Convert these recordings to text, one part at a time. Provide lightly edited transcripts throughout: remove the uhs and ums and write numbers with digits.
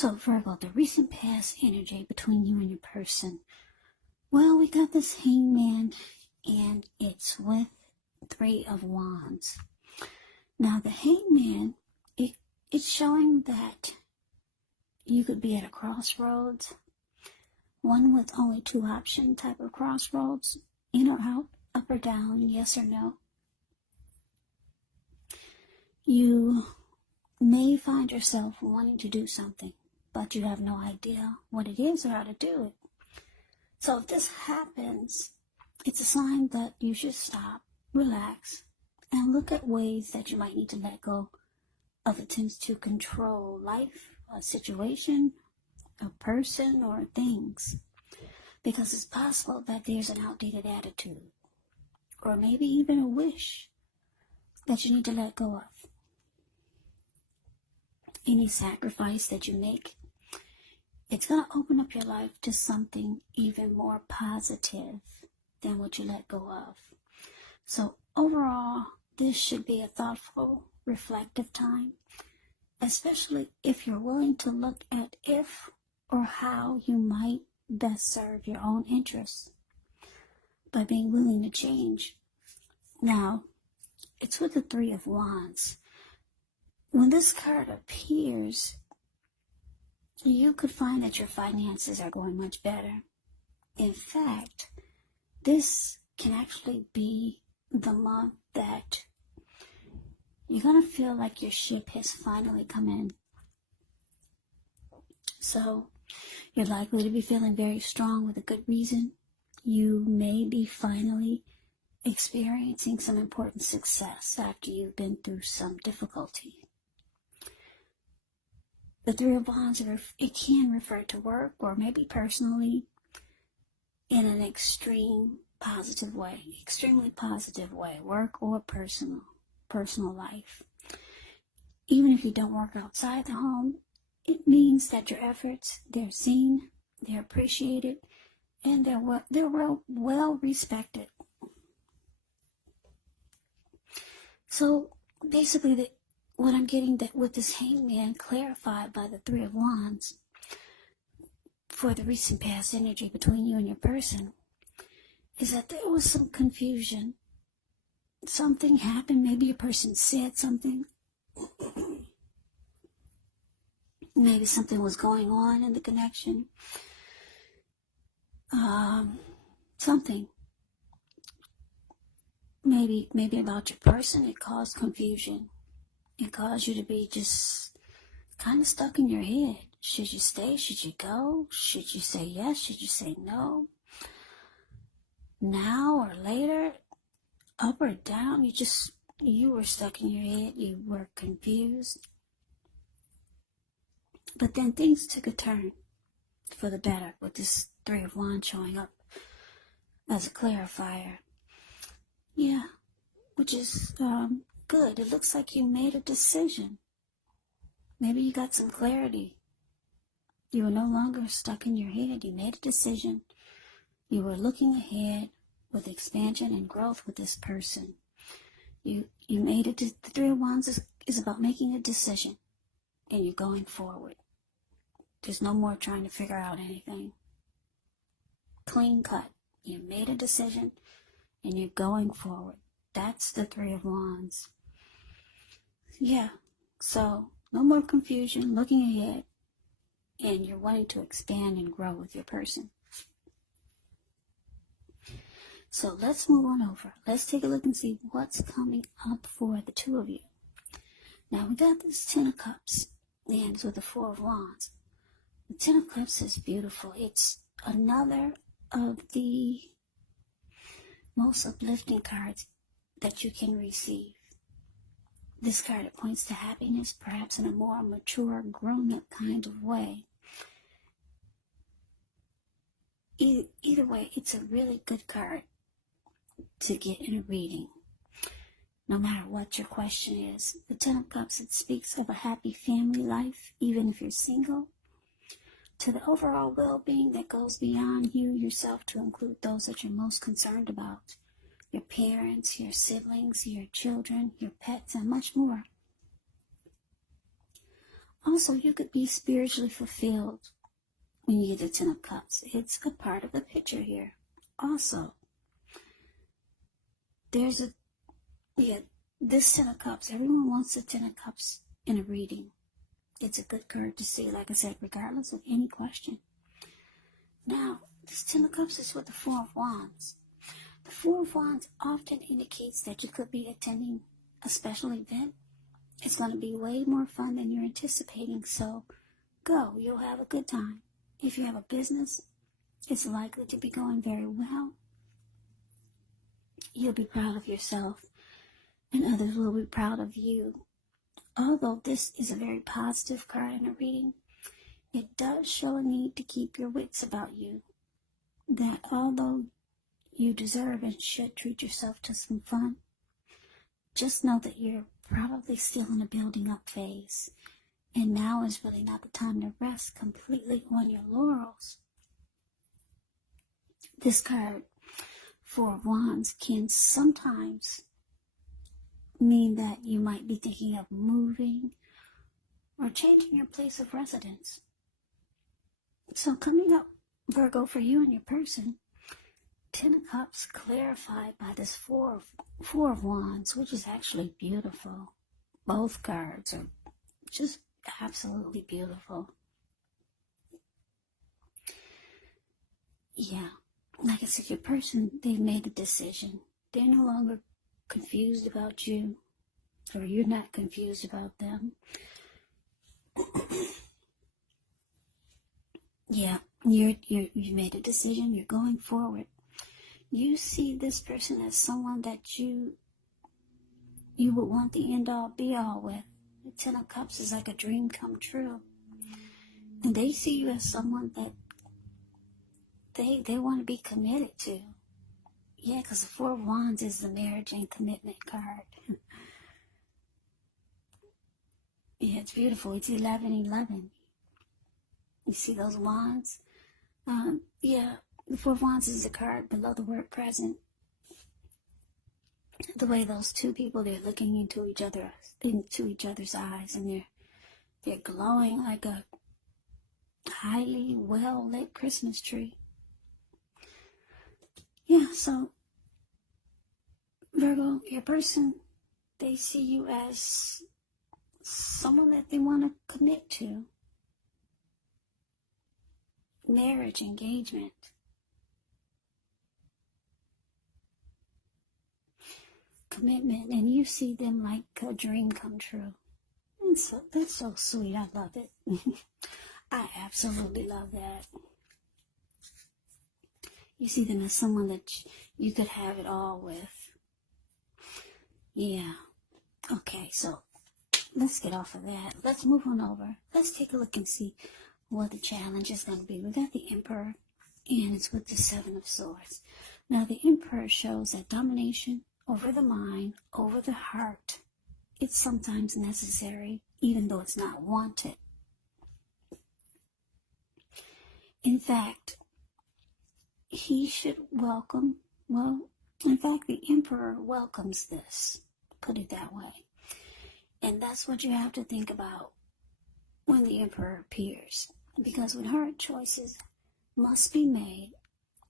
So Virgo, the recent past energy between you and your person. Well, we got this Hangman, and it's with Three of Wands. Now the Hangman, it's showing that you could be at a crossroads, one with only two option type of crossroads, in or out, up or down, yes or no. You may find yourself wanting to do something, but you have no idea what it is or how to do it. So if this happens, it's a sign that you should stop, relax, and look at ways that you might need to let go of attempts to control life, a situation, a person, or things. Because it's possible that there's an outdated attitude, or maybe even a wish that you need to let go of. Any sacrifice that you make, it's going to open up your life to something even more positive than what you let go of. So overall, this should be a thoughtful, reflective time, especially if you're willing to look at if or how you might best serve your own interests by being willing to change. Now, it's with the Three of Wands. When this card appears, you could find that your finances are going much better. In fact, this can actually be the month that you're going to feel like your ship has finally come in. So you're likely to be feeling very strong with a good reason. You may be finally experiencing some important success after you've been through some difficulty. The Three of Wands, it can refer to work or maybe personally in an extremely positive way, work or personal life. Even if you don't work outside the home, it means that your efforts, they're seen, they're appreciated, and they're well respected. So basically, what I'm getting that with this Hangman clarified by the Three of Wands for the recent past energy between you and your person is that there was some confusion. Something happened. Maybe a person said something. Maybe something was going on in the connection. Something. Maybe about your person, it caused confusion. It caused you to be just kind of stuck in your head. Should you stay? Should you go? Should you say yes? Should you say no? Now or later? Up or down? You were stuck in your head. You were confused. But then things took a turn for the better with this Three of Wands showing up as a clarifier. Yeah, which is good. It looks like you made a decision. Maybe you got some clarity. You were no longer stuck in your head. You made a decision. You were looking ahead with expansion and growth with this person. You made it. The Three of Wands is about making a decision, and you're going forward. There's no more trying to figure out anything. Clean cut. You made a decision, and you're going forward. That's the Three of Wands. Yeah, so no more confusion, looking ahead, and you're wanting to expand and grow with your person. So let's move on over. Let's take a look and see what's coming up for the two of you. Now we got this Ten of Cups, and it's with the Four of Wands. The Ten of Cups is beautiful. It's another of the most uplifting cards that you can receive. This card, it points to happiness, perhaps in a more mature, grown-up kind of way. Either way, it's a really good card to get in a reading, no matter what your question is. The Ten of Cups, it speaks of a happy family life, even if you're single, to the overall well-being that goes beyond you yourself to include those that you're most concerned about. Your parents, your siblings, your children, your pets, and much more. Also, you could be spiritually fulfilled when you get the Ten of Cups. It's a part of the picture here. Also, this Ten of Cups, everyone wants the Ten of Cups in a reading. It's a good card to see, like I said, regardless of any question. Now, this Ten of Cups is with the Four of Wands. The Four of Wands often indicates that you could be attending a special event. It's going to be way more fun than you're anticipating, so go. You'll have a good time. If you have a business, it's likely to be going very well. You'll be proud of yourself, and others will be proud of you. Although this is a very positive card in a reading, it does show a need to keep your wits about you. That although you deserve and should treat yourself to some fun, just know that you're probably still in a building up phase, and now is really not the time to rest completely on your laurels. This card, Four of Wands, can sometimes mean that you might be thinking of moving or changing your place of residence. So coming up, Virgo, for you and your person, Ten of Cups clarified by this Four of Wands, which is actually beautiful. Both cards are just absolutely beautiful. Yeah, like I said, your person, they've made a decision. They're no longer confused about you, or you're not confused about them. Yeah, you made a decision. You're going forward. You see this person as someone that you would want the end-all, be-all with. The Ten of Cups is like a dream come true. And they see you as someone that they want to be committed to. Yeah, because the Four of Wands is the marriage and commitment card. Yeah, it's beautiful. It's 11-11. You see those wands? Yeah, the Four of Wands is a card below the word present. The way those two people, they're looking into each other's eyes, and they're glowing like a highly well-lit Christmas tree. Yeah, so Virgo, your person, they see you as someone that they want to commit to. Marriage, engagement. Commitment, and you see them like a dream come true. And so that's so sweet. I love it. I absolutely love that. You see them as someone that you could have it all with. Yeah. Okay, so let's get off of that. Let's move on over. Let's take a look and see what the challenge is going to be. We got the Emperor, and it's with the Seven of Swords. Now, the Emperor shows that domination over the mind, over the heart, it's sometimes necessary, even though it's not wanted. In fact, he should welcome, the Emperor welcomes this, put it that way. And that's what you have to think about when the Emperor appears. Because when hard choices must be made,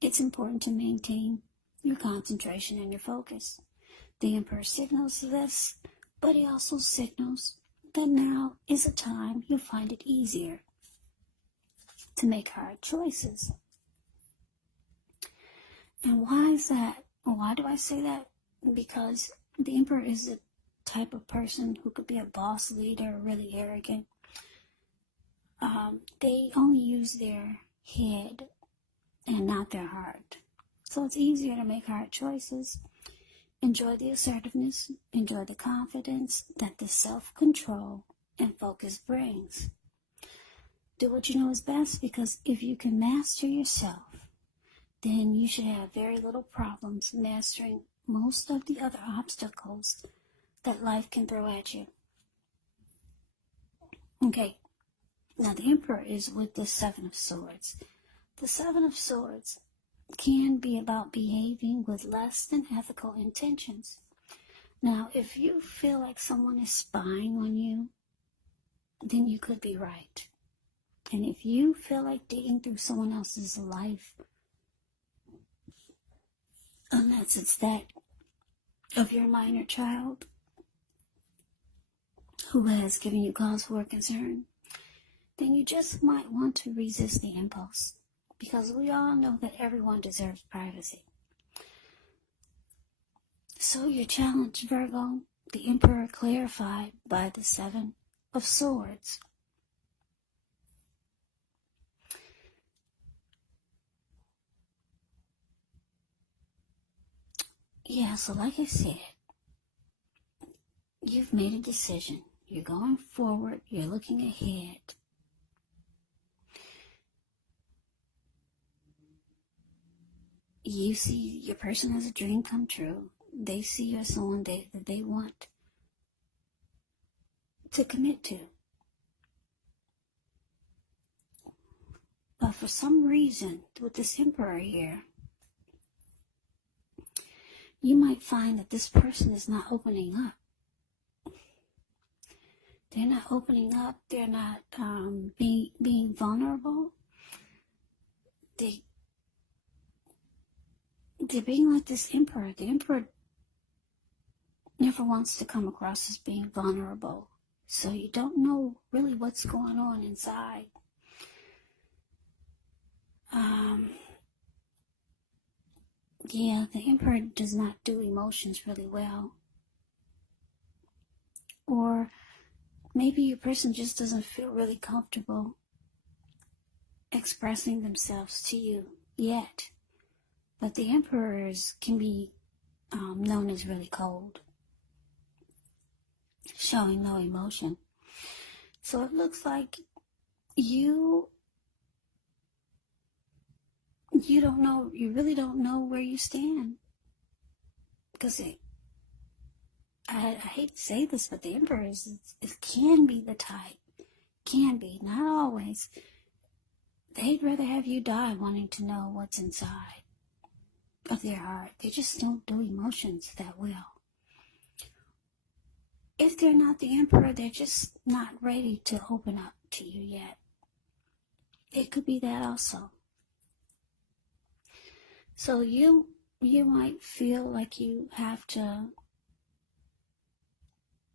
it's important to maintain your concentration and your focus. The Emperor signals this, but he also signals that now is a time you'll find it easier to make hard choices. And why is that? Why do I say that? Because the Emperor is the type of person who could be a boss leader, really arrogant. They only use their head and not their heart. So it's easier to make hard choices. Enjoy the assertiveness, enjoy the confidence that the self-control and focus brings. Do what you know is best, because if you can master yourself, then you should have very little problems mastering most of the other obstacles that life can throw at you. Okay, now the Emperor is with the Seven of Swords. The Seven of Swords can be about behaving with less than ethical intentions. Now, if you feel like someone is spying on you, then you could be right. And if you feel like digging through someone else's life, unless it's that of your minor child who has given you cause for concern, then you just might want to resist the impulse, because we all know that everyone deserves privacy. So your challenge, Virgo, the Emperor clarified by the Seven of Swords. Yeah, so like I said, you've made a decision. You're going forward. You're looking ahead. You see your person as a dream come true. They see you as someone that they want to commit to. But for some reason, with this Emperor here, you might find that this person is not opening up. They're not opening up. They're not being vulnerable. They're being like this Emperor. The Emperor never wants to come across as being vulnerable. So you don't know really what's going on inside. Yeah, the Emperor does not do emotions really well. Or maybe your person just doesn't feel really comfortable expressing themselves to you yet. But the Emperors can be known as really cold, showing no emotion. So it looks like you really don't know where you stand. Because I hate to say this, but the Emperors can be the type. Can be, not always. They'd rather have you die wanting to know what's inside of their heart. They just don't do emotions that well. If they're not the Emperor, they're just not ready to open up to you yet. It could be that also. So you might feel like you have to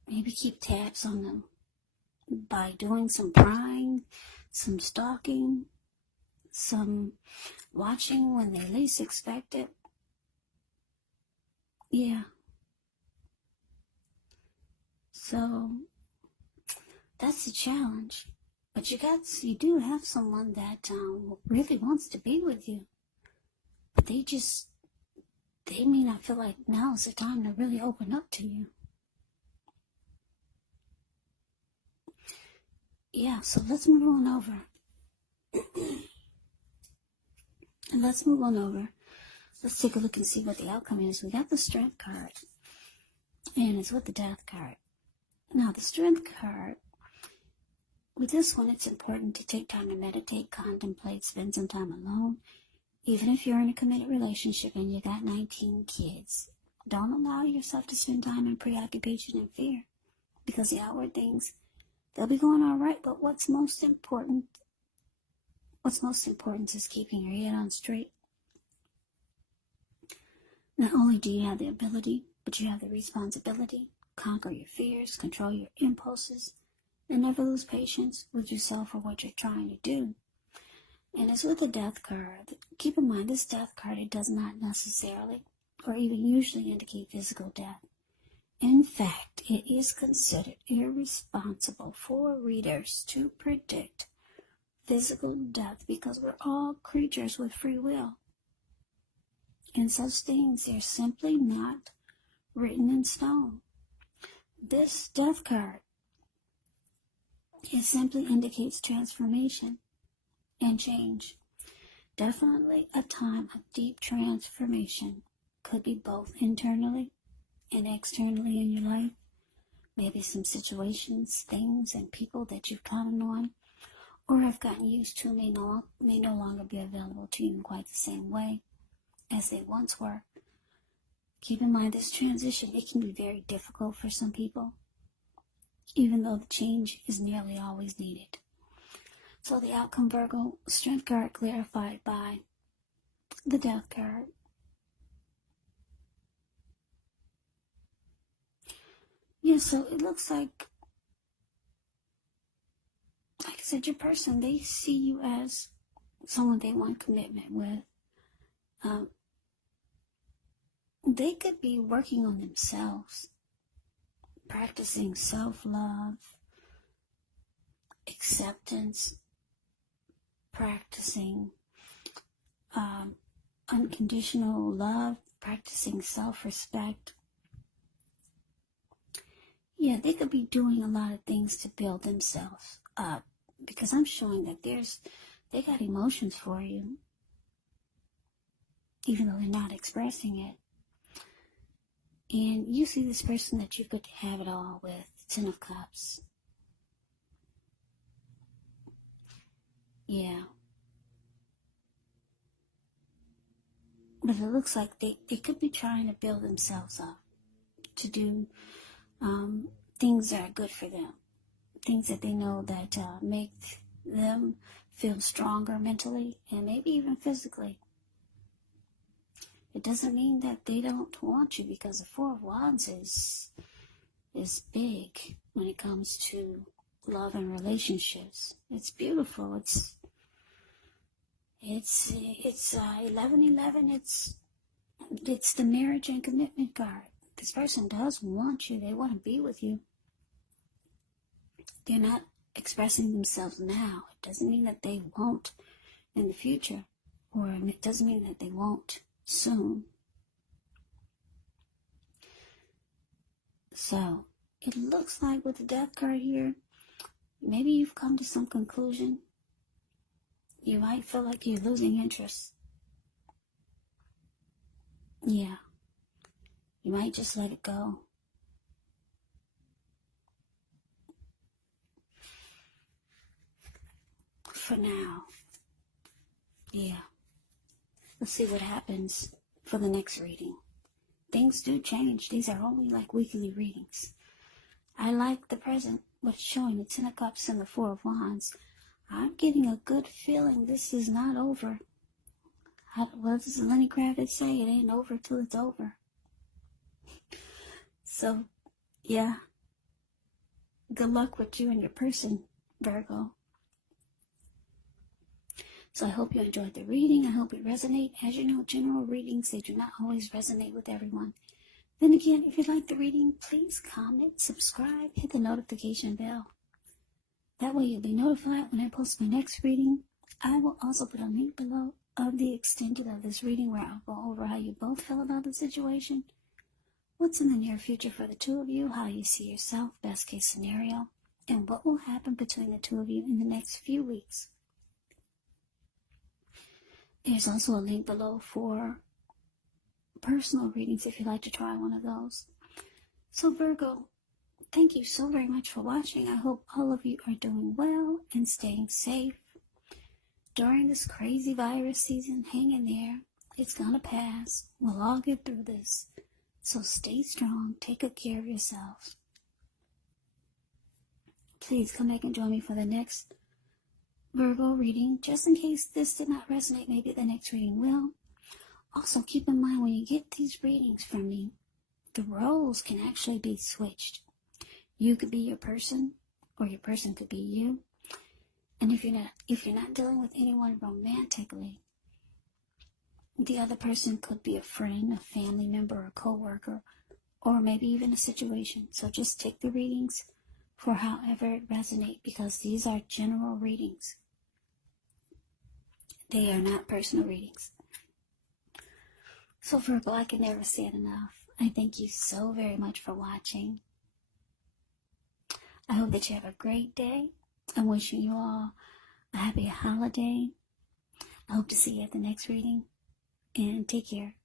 maybe keep tabs on them by doing some prying, some stalking, some watching when they least expect it. Yeah. So that's the challenge. But you do have someone that really wants to be with you. But they may not feel like now's the time to really open up to you. Yeah, so let's move on over. Let's take a look and see what the outcome is. We got the Strength card, and it's with the Death card. Now, the Strength card, with this one, it's important to take time to meditate, contemplate, spend some time alone. Even if you're in a committed relationship and you got 19 kids, don't allow yourself to spend time in preoccupation and fear, because the outward things, they'll be going all right, but what's most important is keeping your head on straight. Not only do you have the ability, but you have the responsibility. Conquer your fears, control your impulses, and never lose patience with yourself or what you're trying to do. And as with the Death card, keep in mind this Death card, it does not necessarily or even usually indicate physical death. In fact, it is considered irresponsible for readers to predict physical death because we're all creatures with free will. And such things are simply not written in stone. This Death card, it simply indicates transformation and change. Definitely a time of deep transformation. Could be both internally and externally in your life. Maybe some situations, things, and people that you've counted on or have gotten used to may no longer be available to you in quite the same way as they once were. Keep in mind this transition, it can be very difficult for some people. even though the change is nearly always needed. So the outcome, Virgo, Strength card clarified by the Death card. Yeah, so it looks like I said, your person, they see you as someone they want commitment with. They could be working on themselves, practicing self-love, acceptance, practicing unconditional love, practicing self-respect. Yeah, they could be doing a lot of things to build themselves up, because I'm showing that they got emotions for you, even though they're not expressing it. And you see this person that you could have it all with, Ten of Cups. Yeah. But it looks like they could be trying to build themselves up to do things that are good for them. Things that they know that make them feel stronger mentally and maybe even physically. It doesn't mean that they don't want you, because the Four of Wands is big when it comes to love and relationships. It's beautiful. It's 1111. It's the marriage and commitment card. This person does want you. They want to be with you. They're not expressing themselves now. It doesn't mean that they won't in the future, or it doesn't mean that they won't soon. So it looks like with the Death card here, maybe you've come to some conclusion. You might feel like you're losing interest. Yeah. You might just let it go. For now. Yeah. Let's see what happens for the next reading. Things do change. These are only like weekly readings. I like the present, what's showing, the Ten of Cups and the Four of Wands. I'm getting a good feeling this is not over. What does Lenny Kravitz say? It ain't over till it's over. So, yeah. Good luck with you and your person, Virgo. So I hope you enjoyed the reading. I hope it resonates. As you know, general readings, they do not always resonate with everyone. Then again, if you like the reading, please comment, subscribe, hit the notification bell. That way you'll be notified when I post my next reading. I will also put a link below of the extended of this reading where I'll go over how you both feel about the situation, what's in the near future for the two of you, how you see yourself, best case scenario, and what will happen between the two of you in the next few weeks. There's also a link below for personal readings if you'd like to try one of those. So Virgo, thank you so very much for watching. I hope all of you are doing well and staying safe during this crazy virus season. Hang in there. It's gonna pass. We'll all get through this. So stay strong. Take good care of yourselves. Please come back and join me for the next Virgo reading. Just in case this did not resonate, maybe the next reading will. Also, keep in mind when you get these readings from me, the roles can actually be switched. You could be your person, or your person could be you. And if you're not dealing with anyone romantically, the other person could be a friend, a family member, a co-worker, or maybe even a situation. So just take the readings for however it resonates, because these are general readings. They are not personal readings. So Virgo, I can never say it enough. I thank you so very much for watching. I hope that you have a great day. I'm wishing you all a happy holiday. I hope to see you at the next reading. And take care.